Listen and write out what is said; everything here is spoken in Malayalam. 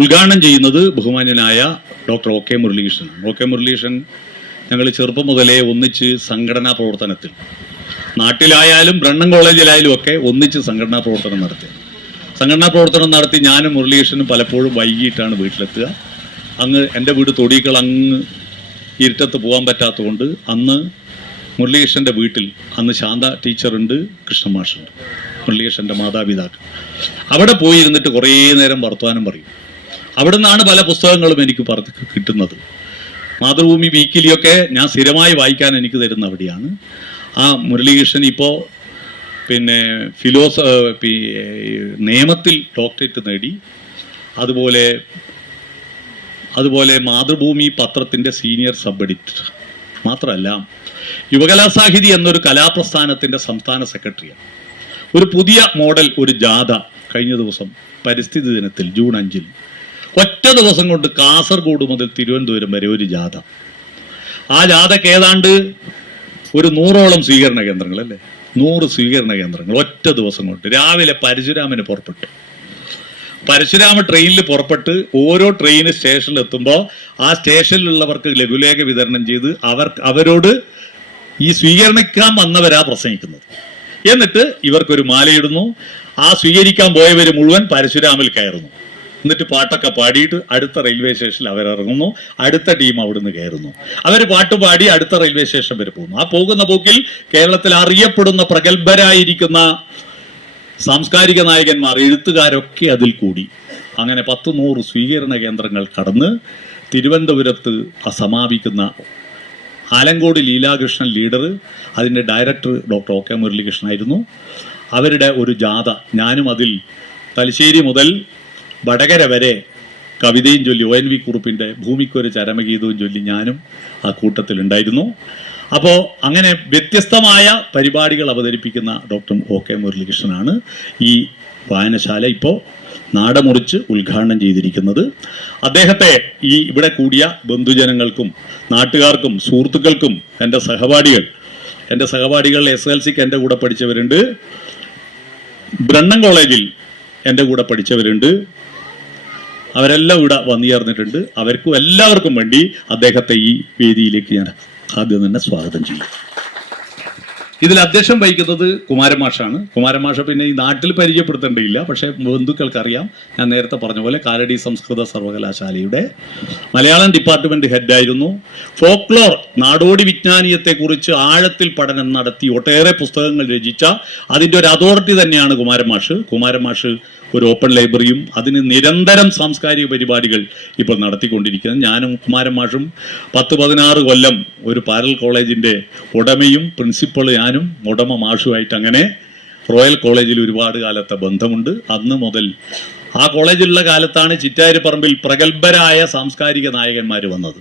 ഉദ്ഘാടനം ചെയ്യുന്നത് ബഹുമാന്യനായ doctor OK Muralikrishnan. OK Muralikrishnan ഞങ്ങൾ ചെറുപ്പം മുതലേ ഒന്നിച്ച് സംഘടനാ പ്രവർത്തനത്തിൽ, നാട്ടിലായാലും ബ്രണ്ണൻ കോളേജിലായാലും ഒക്കെ ഒന്നിച്ച് സംഘടനാ പ്രവർത്തനം നടത്തി ഞാനും മുരളീകൃഷ്ണനും പലപ്പോഴും വൈകിട്ടാണ് വീട്ടിലെത്തുക. അങ്ങ് എൻ്റെ വീട് തൊടികൾ അങ്ങ് ഇരുട്ടത്ത് പോകാൻ പറ്റാത്തതുകൊണ്ട് അന്ന് മുരളീകൃഷ്ണൻ്റെ വീട്ടിൽ അന്ന് ശാന്ത ടീച്ചറുണ്ട്, കൃഷ്ണമാഷുണ്ട്, മുരളീകൃഷ്ണൻ്റെ മാതാപിതാക്കൾ. അവിടെ പോയിരുന്നിട്ട് കുറേ നേരം വർത്തമാനം പറയും. അവിടെ നിന്നാണ് പല പുസ്തകങ്ങളും എനിക്ക് കിട്ടുന്നത്. മാതൃഭൂമി വീക്കിലിയൊക്കെ ഞാൻ സ്ഥിരമായി വായിക്കാൻ എനിക്ക് തരുന്ന അവിടെയാണ്. ആ മുരളീകൃഷ്ണൻ ഇപ്പോൾ നിയമത്തിൽ ഡോക്ടറേറ്റ് നേടി. അതുപോലെ മാതൃഭൂമി പത്രത്തിൻ്റെ സീനിയർ സബ് എഡിറ്റർ മാത്രമല്ല, യുവകലാസാഹിതി എന്നൊരു കലാപ്രസ്ഥാനത്തിൻ്റെ സംസ്ഥാന സെക്രട്ടറിയാണ്. ഒരു പുതിയ മോഡൽ ഒരു ജാഥ കഴിഞ്ഞ ദിവസം പരിസ്ഥിതി ദിനത്തിൽ ജൂൺ 5 ഒറ്റ ദിവസം കൊണ്ട് കാസർഗോഡ് മുതൽ തിരുവനന്തപുരം വരെ ഒരു ജാഥ. ആ ജാഥയ്ക്ക് ഏതാണ്ട് ഒരു 100ഓളം സ്വീകരണ കേന്ദ്രങ്ങൾ, അല്ലേ, 100 സ്വീകരണ കേന്ദ്രങ്ങൾ ഒറ്റ ദിവസം കൊണ്ട്. രാവിലെ പരശുരാമന് പുറപ്പെട്ടു. പരശുരാമ ട്രെയിനിൽ പുറപ്പെട്ട് ഓരോ ട്രെയിൻ സ്റ്റേഷനിൽ എത്തുമ്പോൾ ആ സ്റ്റേഷനിലുള്ളവർക്ക് ലഘുലേഖ വിതരണം ചെയ്ത് അവരോട് ഈ സ്വീകരിക്കാൻ വന്നവരാ പ്രസംഗിക്കുന്നത്. എന്നിട്ട് ഇവർക്കൊരു മാലയിടുന്നു. ആ സ്വീകരിക്കാൻ പോയവർ മുഴുവൻ പരശുരാമിൽ കയറുന്നു. എന്നിട്ട് പാട്ടൊക്കെ പാടിയിട്ട് അടുത്ത റെയിൽവേ സ്റ്റേഷനിൽ അവരിറങ്ങുന്നു. അടുത്ത ടീം അവിടുന്ന് കയറുന്നു. അവർ പാട്ട് പാടി അടുത്ത റെയിൽവേ സ്റ്റേഷൻ വരെ പോകുന്നു. ആ പോകുന്ന പോക്കിൽ കേരളത്തിൽ അറിയപ്പെടുന്ന പ്രഗത്ഭരായിരിക്കുന്ന സാംസ്കാരിക നായകന്മാർ, എഴുത്തുകാരൊക്കെ അതിൽ കൂടി. അങ്ങനെ 10-100 സ്വീകരണ കേന്ദ്രങ്ങൾ കടന്ന് തിരുവനന്തപുരത്ത് സമാപിക്കുന്ന ആലങ്കോട് ലീലാകൃഷ്ണൻ ലീഡർ, അതിൻ്റെ ഡയറക്ടർ ഡോക്ടർ OK മുരളീകൃഷ്ണനായിരുന്നു. അവരുടെ ഒരു ജാഥ, ഞാനും അതിൽ തലശ്ശേരി മുതൽ വടകര വരെ കവിതയും ചൊല്ലി, ONV കുറുപ്പിൻ്റെ ഭൂമിക്കൊരു ചരമഗീതവും ചൊല്ലി ഞാനും ആ കൂട്ടത്തിലുണ്ടായിരുന്നു. അപ്പോൾ അങ്ങനെ വ്യത്യസ്തമായ പരിപാടികൾ അവതരിപ്പിക്കുന്ന ഡോക്ടർ OK മുരളീകൃഷ്ണനാണ് ഈ വായനശാല ഇപ്പോൾ നാടമുറിച്ച് ഉദ്ഘാടനം ചെയ്തിരിക്കുന്നത്. അദ്ദേഹത്തെ ഈ ഇവിടെ കൂടിയ ബന്ധുജനങ്ങൾക്കും നാട്ടുകാർക്കും സുഹൃത്തുക്കൾക്കും എൻ്റെ സഹപാഠികൾ SLCക്ക് എൻ്റെ കൂടെ പഠിച്ചവരുണ്ട്, ബ്രണ്ണൻ കോളേജിൽ എൻ്റെ കൂടെ പഠിച്ചവരുണ്ട്, അവരെല്ലാം ഇവിടെ വന്നു ചേർന്നിട്ടുണ്ട്. അവർക്കും എല്ലാവർക്കും വേണ്ടി അദ്ദേഹത്തെ ഈ വേദിയിലേക്ക് ഞാൻ ആദ്യം തന്നെ സ്വാഗതം ചെയ്യും. ഇതിൽ അധ്യക്ഷം വഹിക്കുന്നത് കുമാരമാഷാണ്. കുമാരമാഷ പിന്നെ ഈ നാട്ടിൽ പരിചയപ്പെടുത്തേണ്ടതില്ല, പക്ഷേ ബന്ധുക്കൾക്കറിയാം. ഞാൻ നേരത്തെ പറഞ്ഞ പോലെ കാലടി സംസ്കൃത സർവകലാശാലയുടെ മലയാളം ഡിപ്പാർട്ട്മെന്റ് ഹെഡായിരുന്നു. ഫോക്ലോർ, നാടോടി വിജ്ഞാനീയത്തെക്കുറിച്ച് ആഴത്തിൽ പഠനം നടത്തി ഒട്ടേറെ പുസ്തകങ്ങൾ രചിച്ച അതിൻ്റെ ഒരു അതോറിറ്റി തന്നെയാണ് കുമാരമാഷ്. ഒരു ഓപ്പൺ ലൈബ്രറിയും അതിന് നിരന്തരം സാംസ്കാരിക പരിപാടികൾ ഇപ്പോൾ നടത്തിക്കൊണ്ടിരിക്കുന്നത്. ഞാനും കുമാരമാഷും 10-16 കൊല്ലം ഒരു പാരൽ കോളേജിൻ്റെ ഉടമയും പ്രിൻസിപ്പൾ ഞാനും ഉടമ മാഷുമായിട്ട് അങ്ങനെ റോയൽ കോളേജിൽ ഒരുപാട് കാലത്തെ ബന്ധമുണ്ട്. അന്ന് മുതൽ ആ കോളേജിലുള്ള കാലത്താണ് ചിറ്റാരിപ്പറമ്പിൽ പ്രഗത്ഭരായ സാംസ്കാരിക നായകന്മാർ വന്നത്.